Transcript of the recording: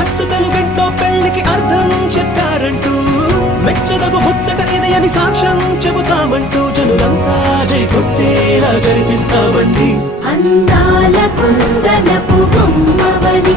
అచ్చ తెలుగింట్లో పెళ్లికి అర్థం చెప్పారంటూ మెచ్చదగు ముచ్చట ఇది అని సాక్ష్యం చెబుతామంటూ జనులంతా జై కొట్టేలా జరిపిస్తామండి. అందాల కుందనపు బొమ్మవని